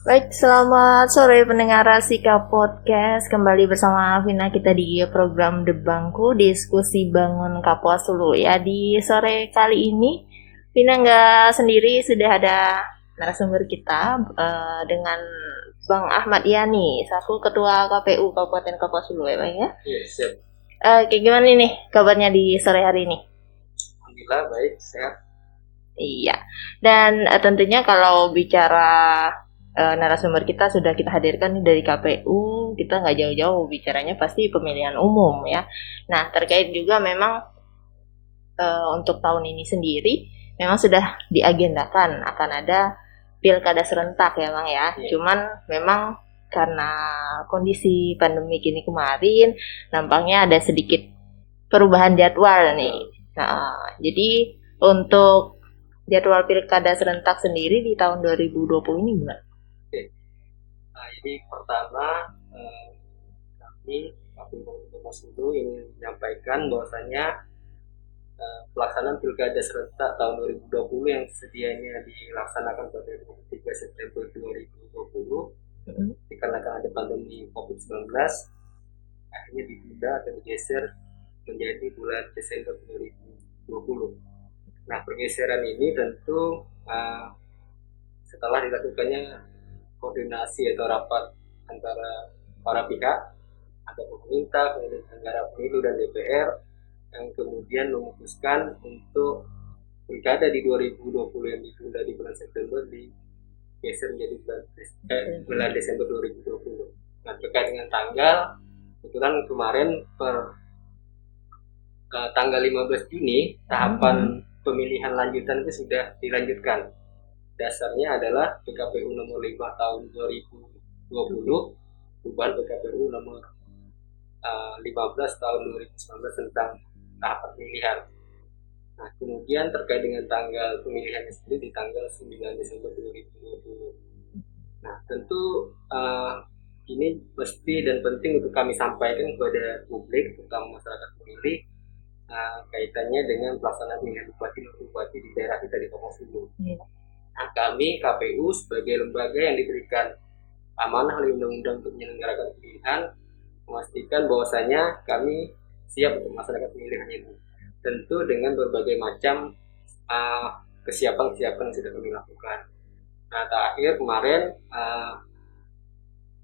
Baik, selamat sore pendengar Rasika Podcast. Kembali bersama Vina kita di program Debangku, diskusi bangun Kapuas Hulu. Ya, di sore kali ini Vina nggak sendiri, sudah ada narasumber kita dengan Bang Ahmad Yani, selaku Ketua KPU Kabupaten Kapuas Hulu ya Bang ya. Iya, siap. Kayak gimana nih kabarnya di sore hari ini? Alhamdulillah baik, sehat. Iya, dan tentunya kalau bicara narasumber kita sudah kita hadirkan dari KPU, kita nggak jauh-jauh bicaranya pasti pemilihan umum ya. Nah, terkait juga memang untuk tahun ini sendiri memang sudah diagendakan akan ada pilkada serentak ya Bang ya. Iya. Cuman memang karena kondisi pandemi ini kemarin nampaknya ada sedikit perubahan jadwal nih. Nah, jadi untuk jadwal pilkada serentak sendiri di tahun 2020 ini gimana? Oke. Nah, ini pertama kami KPU Kabupaten Sulu ingin menyampaikan bahwasanya pelaksanaan pilkada serentak tahun 2020 yang sedianya dilaksanakan pada 23 September 2020 dikarenakan ada pandemi COVID-19 akhirnya ditunda atau digeser menjadi bulan Desember 2020. Nah, pergeseran ini tentu setelah dilakukannya koordinasi atau rapat antara para pihak, ada pemerintah, kemudian penyelenggara pemilu dan DPR, yang kemudian memutuskan untuk pilkada di 2020 yang ditunda di bulan September digeser menjadi bulan Desember 2020. Nah, terkait dengan tanggal, kebetulan kemarin tanggal 15 Juni tahapan pemilihan lanjutan itu sudah dilanjutkan. Dasarnya adalah PKPU nomor 5 tahun 2020, perubahan PKPU nomor 15 tahun 2019 tentang tahapan pemilihan. Nah, kemudian terkait dengan tanggal pemilihannya sendiri di tanggal 9 Desember 2020. Nah, tentu ini mesti dan penting untuk kami sampaikan kepada publik, terutama masyarakat pemilih, kaitannya dengan pelaksanaan pemilihan bupati dan bupati di daerah kita di Kapuas Hulu. Nah, kami KPU sebagai lembaga yang diberikan amanah oleh undang-undang untuk menyelenggarakan pemilihan memastikan bahwasanya kami siap untuk melaksanakan pemilihan ini. Tentu dengan berbagai macam kesiapan-kesiapan yang sudah kami lakukan. Nah, terakhir kemarin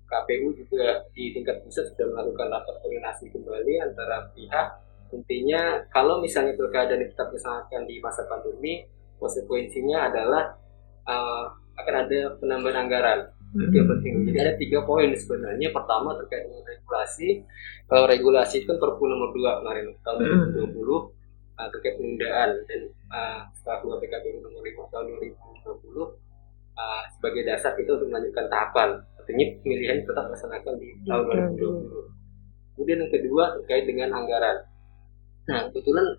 KPU juga di tingkat pusat sudah melakukan rapat koordinasi kembali antara pihak. Intinya kalau misalnya pilkada ini tetap dilaksanakan di masa pandemi, konsekuensinya adalah akan ada penambahan anggaran. Itu yang penting. Jadi ada 3 poin sebenarnya. Pertama terkait dengan regulasi. Kalau regulasi itu kan Perpu nomor 2 kemarin tahun 2020 terkait penundaan, dan setelah 2 PKPU nomor 5 tahun 2020 sebagai dasar kita untuk melanjutkan tahapan. Artinya pemilihan tetap dilaksanakan di tahun 2020. Kemudian yang kedua terkait dengan anggaran. Nah, kebetulan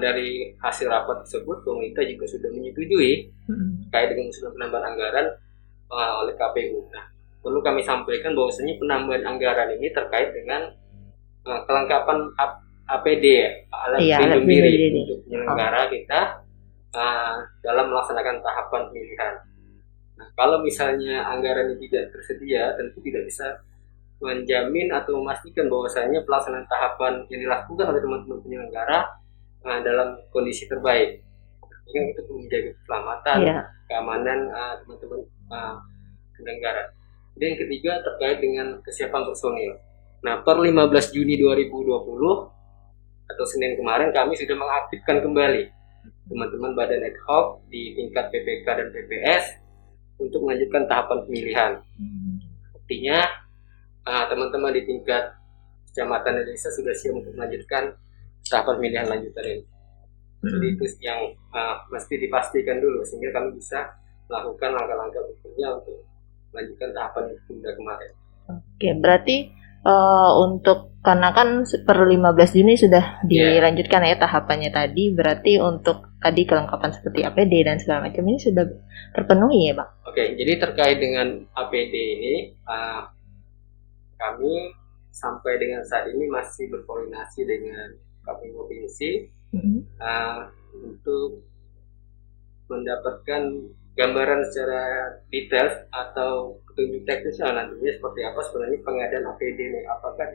dari hasil rapat tersebut pemerintah juga sudah menyetujui terkait dengan usulan penambahan anggaran oleh KPU. Nah, perlu kami sampaikan bahwasanya penambahan anggaran ini terkait dengan kelengkapan APD ya, alat pelindung diri untuk penyelenggara kita dalam melaksanakan tahapan pemilihan. Nah, kalau misalnya anggaran ini tidak tersedia, tentu tidak bisa menjamin atau memastikan bahwasanya pelaksanaan tahapan yang dilakukan oleh teman-teman penyelenggara dalam kondisi terbaik. Yang itu menjaga keselamatan, keamanan teman-teman penyelenggara. Dan yang ketiga terkait dengan kesiapan personil. Nah, per 15 Juni 2020 atau Senin kemarin kami sudah mengaktifkan kembali teman-teman badan ad hoc di tingkat PPK dan PPS untuk melanjutkan tahapan pemilihan. Artinya teman-teman di tingkat kecamatan dan desa sudah siap untuk melanjutkan tahapan pemilihan lanjutan ini. Jadi itu yang mesti dipastikan dulu sehingga kami bisa melakukan langkah-langkah berikutnya untuk melanjutkan tahapan yang ditunda kemarin. Oke, berarti untuk karena kan per 15 Juni sudah dilanjutkan ya tahapannya tadi, berarti untuk tadi kelengkapan seperti APD dan segala macam ini sudah terpenuhi ya Bang? Oke, jadi terkait dengan APD ini kami sampai dengan saat ini masih berkoordinasi dengan KPU Provinsi untuk mendapatkan gambaran secara detail atau petunjuk teknisnya nantinya seperti apa sebenarnya pengadaan APD ini, apakah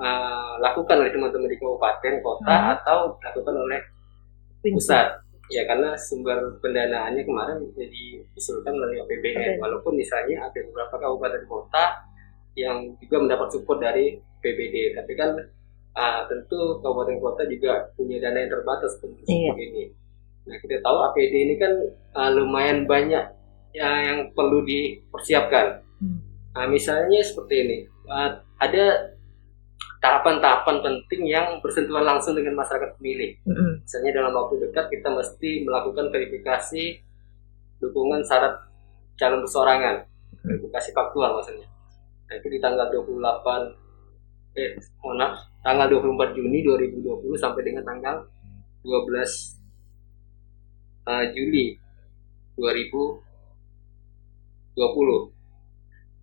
dilakukan oleh teman-teman di kabupaten, kota, atau dilakukan oleh pusat. Ya, karena sumber pendanaannya kemarin jadi diusulkan melalui APBN, walaupun misalnya ada beberapa kabupaten kota yang juga mendapat support dari PBD, tapi kan tentu kabupaten kota juga punya dana yang terbatas untuk support ini. Nah, kita tahu APD ini kan lumayan banyak yang perlu dipersiapkan. Nah, misalnya seperti ini, ada tahapan-tahapan penting yang bersentuhan langsung dengan masyarakat pemilih. Misalnya dalam waktu dekat kita mesti melakukan verifikasi dukungan syarat calon perseorangan, verifikasi faktual maksudnya. Nah, itu di tanggal 24 Juni 2020 sampai dengan tanggal 12 Juli 2020.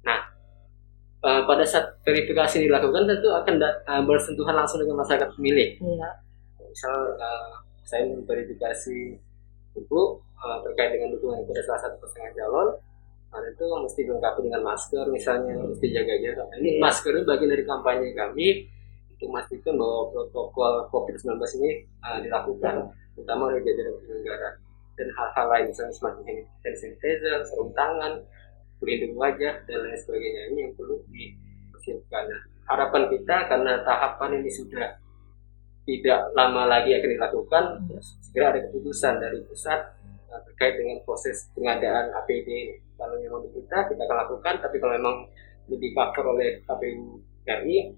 Nah, pada saat verifikasi dilakukan tentu akan bersentuhan langsung dengan masyarakat pemilih. Misal saya memverifikasi Ibu terkait dengan dukungan kepada salah satu pasangan calon, itu mesti dilengkapi dengan masker misalnya, mesti jaga jarak. Nah, ini masker ini bagian dari kampanye kami untuk memastikan bahwa protokol COVID-19 ini dilakukan, terutama oleh jajaran penyelenggara, dan hal-hal lain misalnya semacam hand sanitizer, sarung tangan, pelindung wajah, dan lain sebagainya. Ini yang perlu dipersiapkan. Nah, harapan kita karena tahapan ini sudah tidak lama lagi akan dilakukan, segera ada keputusan dari pusat terkait dengan proses pengadaan APD. Kalau memang kita akan lakukan, tapi kalau memang ini difaktor oleh KPU RI,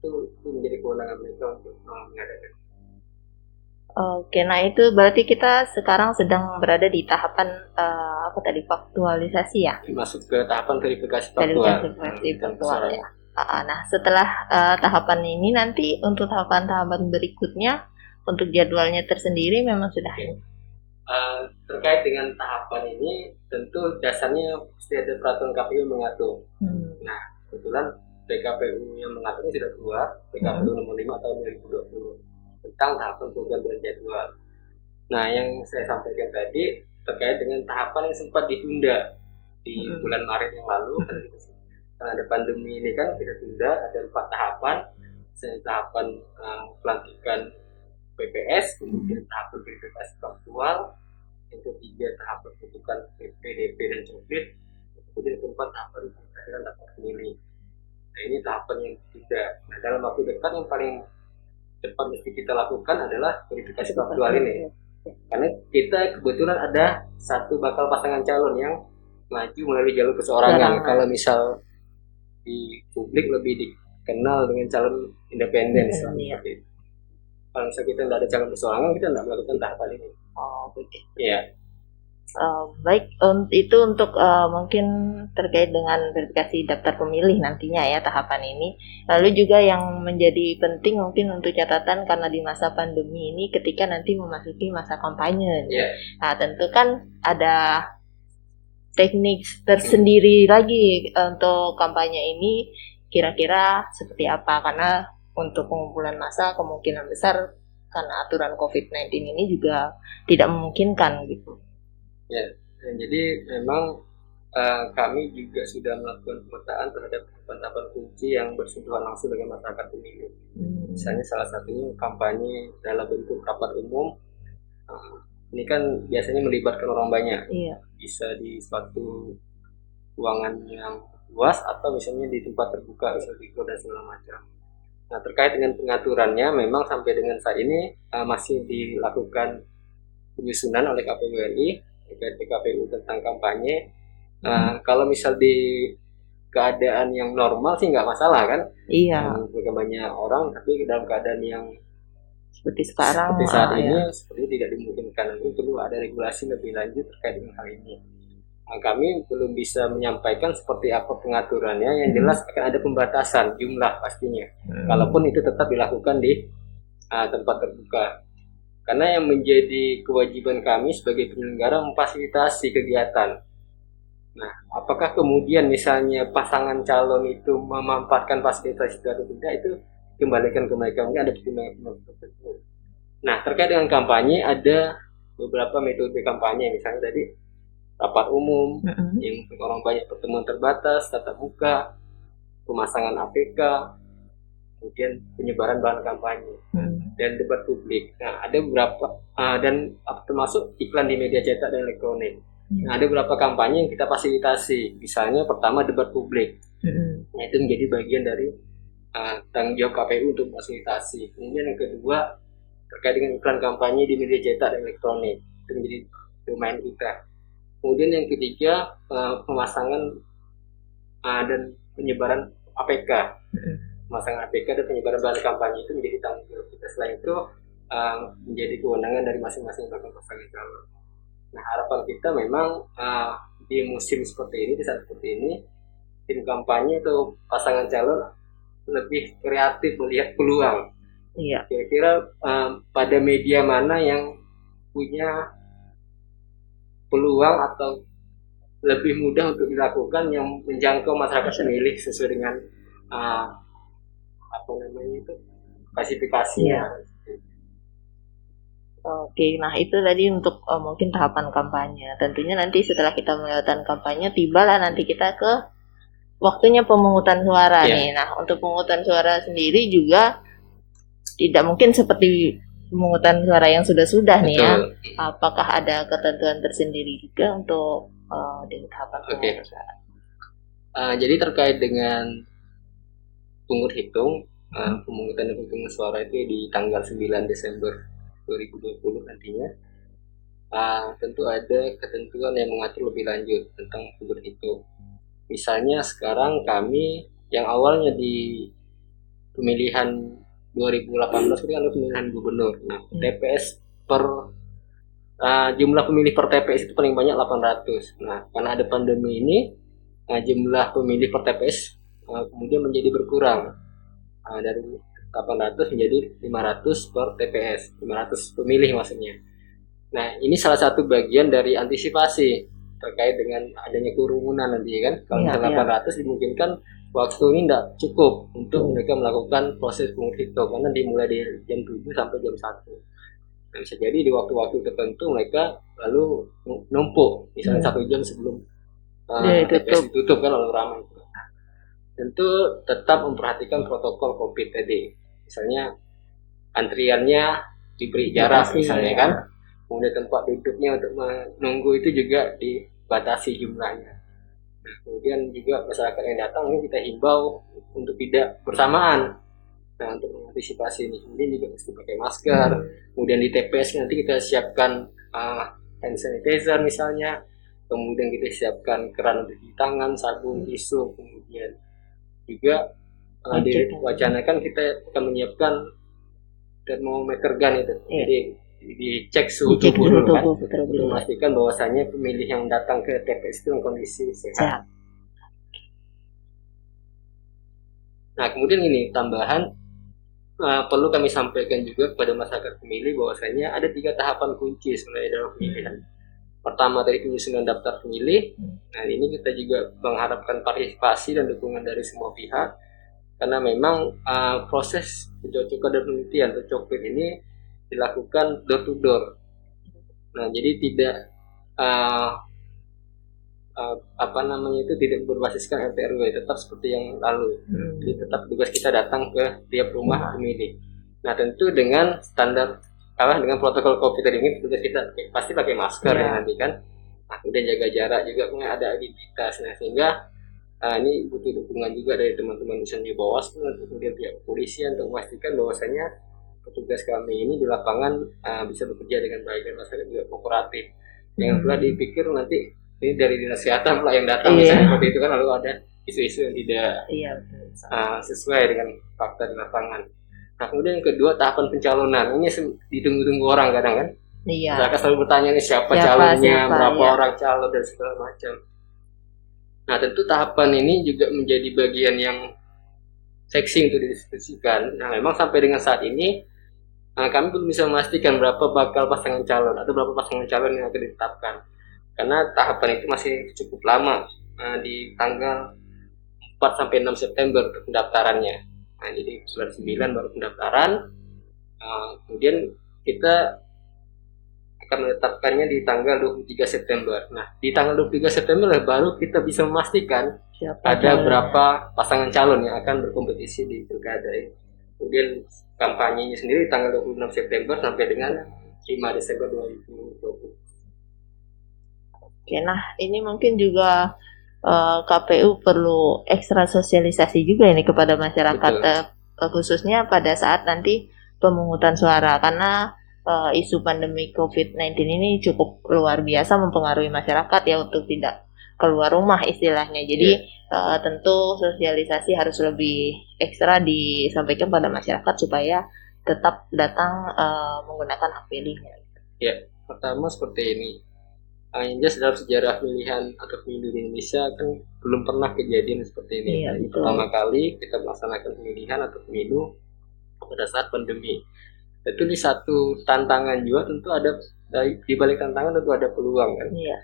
itu menjadi kewenangan mereka untuk mengadakan. Oke, nah itu berarti kita sekarang sedang berada di tahapan faktualisasi ya? Masuk ke tahapan verifikasi faktual. Verifikasi faktual ya. Nah, setelah tahapan ini nanti untuk tahapan-tahapan berikutnya untuk jadwalnya tersendiri memang sudah. Terkait dengan tahapan ini tentu dasarnya pasti ada peraturan KPU mengatur. Nah, kebetulan PKPU yang mengaturnya sudah keluar, PKPU nomor 5 tahun 2020 tentang tahapan program dan jadwal. Nah, yang saya sampaikan tadi terkait dengan tahapan yang sempat ditunda di bulan Maret yang lalu, karena ada pandemi ini kan kita tunda, ada 4 tahapan. Tahapan pelantikan PPS, kemudian tahapan verifikasi faktual, yang ketiga tahapan bentukan PDP dan coklit, kemudian keempat tahapan pencairan daftar pemilih. Nah, ini tahapan yang tidak. Nah, dalam waktu dekat yang paling cepat mesti kita lakukan adalah verifikasi faktual ini, karena kita kebetulan ada satu bakal pasangan calon yang maju melalui jalur perseorangan. Kalau misal di publik lebih dikenal dengan calon independen, seperti itu. Kalau misalnya kita tidak ada calon perseorangan, kita tidak melakukan tahapan ini. Iya. Baik, itu untuk mungkin terkait dengan verifikasi daftar pemilih nantinya ya tahapan ini. Lalu juga yang menjadi penting mungkin untuk catatan karena di masa pandemi ini ketika nanti memasuki masa kampanye. Nah, tentu kan ada teknik tersendiri lagi untuk kampanye ini, kira-kira seperti apa, karena untuk pengumpulan massa kemungkinan besar karena aturan COVID-19 ini juga tidak memungkinkan gitu. Ya, jadi memang kami juga sudah melakukan pemetaan terhadap tahapan-tahapan kunci yang bersentuhan langsung dengan masyarakat pemilih. Misalnya salah satunya kampanye dalam bentuk rapat umum. Ini kan biasanya melibatkan orang banyak. Bisa di suatu ruangan yang luas atau misalnya di tempat terbuka, misalnya di dan segala macam. Nah, terkait dengan pengaturannya memang sampai dengan saat ini masih dilakukan penyusunan oleh KPU RI terkait PKPU tentang kampanye. Kalau misal di keadaan yang normal sih nggak masalah kan? Banyak orang, tapi dalam keadaan yang seperti sekarang, seperti saat ini, seperti tidak dimungkinkan. Ini perlu ada regulasi lebih lanjut terkait dengan hal ini. Kami belum bisa menyampaikan seperti apa pengaturannya. Yang jelas akan ada pembatasan jumlah pastinya. Kalaupun itu tetap dilakukan di tempat terbuka. Karena yang menjadi kewajiban kami sebagai penyelenggara memfasilitasi kegiatan. Nah, apakah kemudian misalnya pasangan calon itu memanfaatkan fasilitas itu atau tidak, itu kembalikan ke mereka. Mungkin ada pertimbangan tertentu. Nah, terkait dengan kampanye ada beberapa metode kampanye, misalnya tadi rapat umum, yang untuk orang banyak, pertemuan terbatas, tatap muka, pemasangan APK, kemudian penyebaran bahan kampanye, dan debat publik. Nah, ada beberapa dan termasuk iklan di media cetak dan elektronik. Nah, ada beberapa kampanye yang kita fasilitasi. Misalnya pertama debat publik. Nah, itu menjadi bagian dari tanggung jawab KPU untuk fasilitasi. Kemudian yang kedua terkait dengan iklan kampanye di media cetak dan elektronik, itu menjadi domain kita. Kemudian yang ketiga pemasangan dan penyebaran APK. Pemasangan APK dan penyebaran bahan kampanye itu menjadi tanggung jawab kita. Selain itu menjadi kewenangan dari masing-masing bakal pasangan calon. Nah, harapan kita memang di musim seperti ini, di saat seperti ini, tim kampanye atau pasangan calon lebih kreatif melihat peluang. Iya. Kira-kira pada media mana yang punya peluang atau lebih mudah untuk dilakukan yang menjangkau masyarakat pemilih sesuai dengan apa namanya itu klasifikasinya. Oke, nah itu tadi untuk mungkin tahapan kampanye. Tentunya nanti setelah kita melewati kampanye, tibalah nanti kita ke waktunya pemungutan suara nih. Nah, untuk pemungutan suara sendiri juga tidak mungkin seperti pemungutan suara yang sudah-sudah nih ya. Apakah ada ketentuan tersendiri juga untuk di tahapan pemungutan suara? Jadi terkait dengan pungut hitung, pemungutan dan penghitungan suara itu di tanggal 9 Desember 2020 nantinya. Tentu ada ketentuan yang mengatur lebih lanjut tentang pungut hitung. Misalnya sekarang kami yang awalnya di pemilihan 2018 itu kan ada pemilihan gubernur. Nah, TPS per jumlah pemilih per TPS itu paling banyak 800. Nah, karena ada pandemi ini, jumlah pemilih per TPS kemudian menjadi berkurang dari 800 menjadi 500 per TPS, 500 pemilih maksudnya. Nah, ini salah satu bagian dari antisipasi terkait dengan adanya kerumunan nanti kan. Kalau misalnya 800 dimungkinkan waktu ini tidak cukup untuk mereka melakukan proses pungut hitung karena dimulai dari jam 7 sampai jam 1. Nah, bisa jadi di waktu-waktu tertentu mereka lalu numpuk, misalnya 1 jam sebelum TPS ditutup kan lalu ramai. Tentu tetap memperhatikan protokol COVID tadi. Misalnya antriannya diberi jarak misalnya kan. Kemudian tempat duduknya untuk menunggu itu juga dibatasi jumlahnya. Nah, kemudian juga masyarakat yang datang ini kita himbau untuk tidak bersamaan. Nah, untuk mengantisipasi ini, kemudian juga mesti pakai masker. Kemudian di TPS nanti kita siapkan hand sanitizer misalnya. Kemudian kita siapkan keran untuk cuci tangan, sabun, tisu. Kemudian juga diwacanakan kita akan menyiapkan termometer gun itu. Jadi dicek suhu tubuh dulu kan, untuk memastikan bahwasanya pemilih yang datang ke TPS itu dalam kondisi sehat. Nah, kemudian ini tambahan perlu kami sampaikan juga kepada masyarakat pemilih bahwasanya ada 3 tahapan kunci sebenarnya dalam pemilihan. Pertama dari penyusunan daftar pemilih. Nah, ini kita juga mengharapkan partisipasi dan dukungan dari semua pihak karena memang proses pencocokan dan penelitian atau coklit ini dilakukan door to door. Nah, jadi tidak tidak berbasiskan RT RW, tetap seperti yang lalu. Jadi tetap tugas kita datang ke tiap rumah pemilih. Nah, tentu dengan standar dengan protokol COVID tadi ini tugas kita pasti pakai masker ya nanti kan. Nah, kemudian jaga jarak juga, kemudian ada aktivitas. Nah, sehingga ini butuh dukungan juga dari teman-teman misalnya Bawaslu dan kemudian pihak kepolisian untuk memastikan bahwasanya petugas kami ini di lapangan bisa bekerja dengan baik dan masyarakat juga kooperatif. Yang telah dipikir nanti ini dari dinas kesehatan lah yang datang misalnya seperti itu kan, lalu ada isu-isu yang tidak sesuai dengan fakta di lapangan. Nah, kemudian yang kedua tahapan pencalonan ini ditunggu-tunggu orang kadang kan. Masyarakat selalu bertanya nih siapa calonnya, berapa orang calon dan segala macam. Nah, tentu tahapan ini juga menjadi bagian yang seksi untuk didiskusikan. Nah, memang sampai dengan saat ini kami belum bisa memastikan berapa bakal pasangan calon atau berapa pasangan calon yang akan ditetapkan. Karena tahapan itu masih cukup lama, di tanggal 4 sampai 6 September untuk pendaftarannya. Nah, jadi bulan 9 baru pendaftaran. Kemudian kita akan menetapkannya di tanggal 23 September. Nah, di tanggal 23 September baru kita bisa memastikan Siapa ada calonnya? berapa pasangan calon yang akan berkompetisi di pilkada ini. Kemudian kampanyenya sendiri tanggal 26 September sampai dengan 5 Desember 2020. Oke, nah ini mungkin juga KPU perlu ekstra sosialisasi juga ini kepada masyarakat, khususnya pada saat nanti pemungutan suara, karena isu pandemi COVID-19 ini cukup luar biasa mempengaruhi masyarakat ya untuk tidak keluar rumah istilahnya. Jadi tentu sosialisasi harus lebih ekstra disampaikan pada masyarakat supaya tetap datang menggunakan hak pilihnya. Ya, pertama seperti ini. Yang jelas dalam sejarah pemilihan atau pemilu di Indonesia kan belum pernah kejadian seperti ini. Iya, Jadi pertama kali kita melaksanakan pemilihan atau pemilu pada saat pandemi. Itu di satu tantangan juga, tentu ada di balik tantangan tentu ada peluang kan. Iya.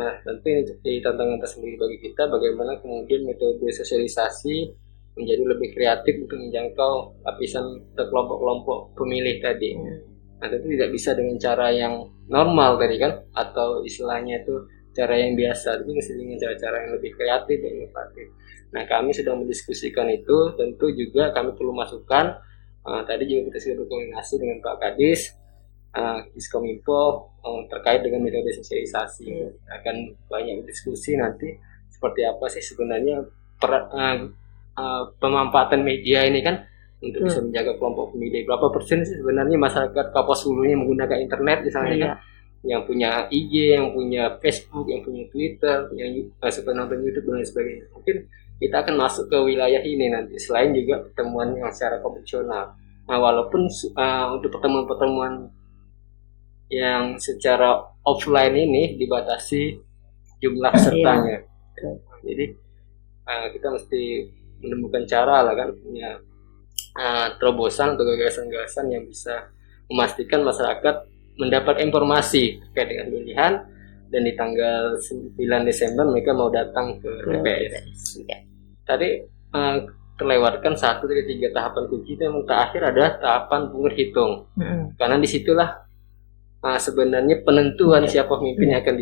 Nah, tentu ini jadi tantangan tersendiri bagi kita, bagaimana kemudian metode sosialisasi menjadi lebih kreatif untuk menjangkau lapisan atau kelompok-kelompok pemilih tadi. Nah, tentu tidak bisa dengan cara yang normal tadi kan, atau istilahnya itu cara yang biasa, tapi mesti dengan cara-cara yang lebih kreatif dan inovatif. Nah, kami sedang mendiskusikan itu, tentu juga kami perlu masukan. Tadi juga kita sudah berkoordinasi dengan Pak Kadis, Diskominfo terkait dengan metode sosialisasi. Akan banyak diskusi nanti seperti apa sih sebenarnya pemanfaatan media ini kan untuk bisa menjaga kelompok pemilih. Berapa persen sih sebenarnya masyarakat Kapuas Hulu yang menggunakan internet misalnya kan, yang punya IG, yang punya Facebook, yang punya Twitter, yang suka nonton YouTube dan lain sebagainya. Mungkin kita akan masuk ke wilayah ini nanti, selain juga pertemuan yang secara konvensional. Nah, walaupun untuk pertemuan-pertemuan yang secara offline ini dibatasi jumlah pesertanya. Jadi kita mesti menemukan cara lah kan, punya terobosan atau gagasan-gagasan yang bisa memastikan masyarakat mendapat informasi terkait dengan pemilihan, dan di tanggal 9 Desember mereka mau datang ke TPS. Tadi terlewatkan 1 dari 3 tahapan kunci, itu yang terakhir adalah tahapan penghitung. Karena disitulah sebenarnya penentuan siapa pemimpin yang akan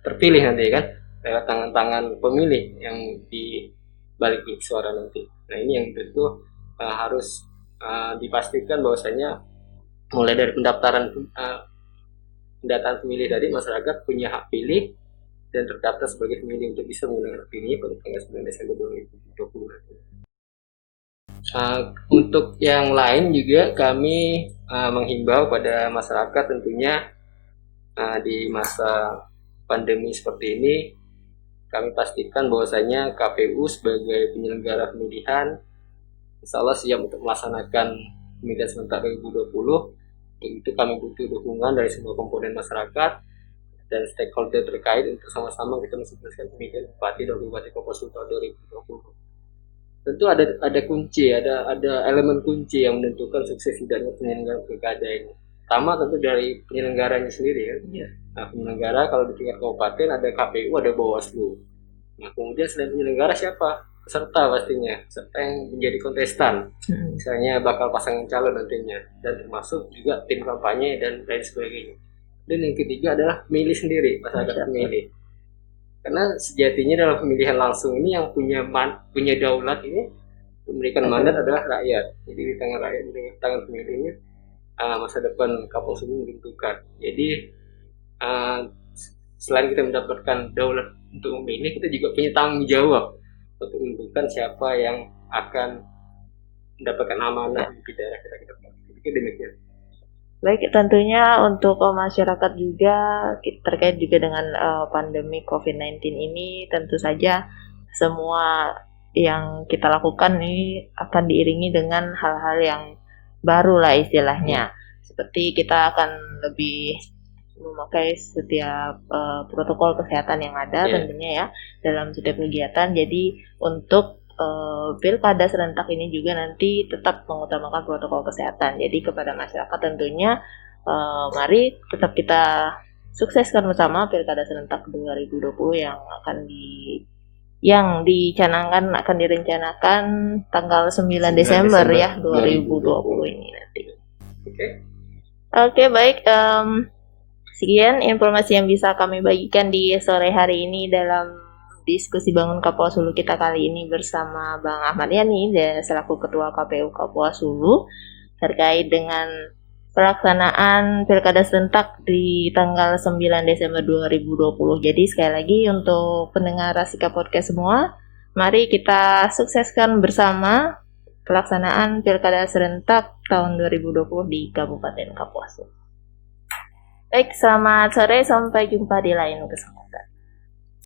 terpilih nanti kan, lewat tangan-tangan pemilih yang di balik suara nanti. Nah, ini yang tentu harus dipastikan bahwasanya mulai dari pendataan pemilih tadi, masyarakat punya hak pilih dan terdaftar sebagai pemilih untuk bisa menggunakan hak pilihnya pada tanggal 9 Desember 2020. Untuk yang lain juga kami menghimbau pada masyarakat tentunya di masa pandemi seperti ini, kami pastikan bahwasanya KPU sebagai penyelenggara pemilihan insya Allah siap untuk melaksanakan pemilihan serentak 2020. Untuk itu kami butuh dukungan dari semua komponen masyarakat dan stakeholder terkait untuk sama-sama kita mensukseskan pemilihan Bupati dan Bupati Kapuas Hulu 2020. Tentu ada kunci, ada elemen kunci yang menentukan sukses tidaknya penyelenggaraan pilkada ini. Pertama tentu dari penyelenggaranya sendiri kan. Nah, penyelenggara kalau di tingkat kabupaten ada KPU, ada Bawaslu. Nah, kemudian selain penyelenggara siapa? Peserta pastinya, peserta yang menjadi kontestan, misalnya bakal pasangan calon nantinya, dan termasuk juga tim kampanye dan lain sebagainya. Dan yang ketiga adalah pemilih sendiri, masyarakat pemilih. Karena sejatinya dalam pemilihan langsung ini yang punya daulat ini, memberikan mandat adalah rakyat. Jadi di tangan rakyat, di tangan pemilih ini masa depan Kapuas Hulu menentukan. Jadi selain kita mendapatkan daulat untuk memilih, kita juga punya tanggung jawab untuk menentukan siapa yang akan mendapatkan amanah di daerah kita. Itu demikian. Baik, tentunya untuk masyarakat juga terkait juga dengan pandemi COVID-19 ini, tentu saja semua yang kita lakukan ini akan diiringi dengan hal-hal yang baru lah istilahnya. Seperti kita akan lebih memakai setiap protokol kesehatan yang ada tentunya ya dalam setiap kegiatan. Jadi untuk pilkada serentak ini juga nanti tetap mengutamakan protokol kesehatan. Jadi kepada masyarakat tentunya mari tetap kita sukseskan bersama pilkada serentak 2020 yang direncanakan tanggal 9 Desember ya 2020 ini nanti. Oke, baik. Sekian informasi yang bisa kami bagikan di sore hari ini dalam diskusi Bangun Kapuas Hulu kita kali ini bersama Bang Ahmad Yani selaku Ketua KPU Kapuas Hulu terkait dengan pelaksanaan Pilkada serentak di tanggal 9 Desember 2020. Jadi sekali lagi untuk pendengar Rasika Podcast semua, mari kita sukseskan bersama pelaksanaan Pilkada serentak tahun 2020 di Kabupaten Kapuas Hulu. Baik, selamat sore, sampai jumpa di lain kesempatan.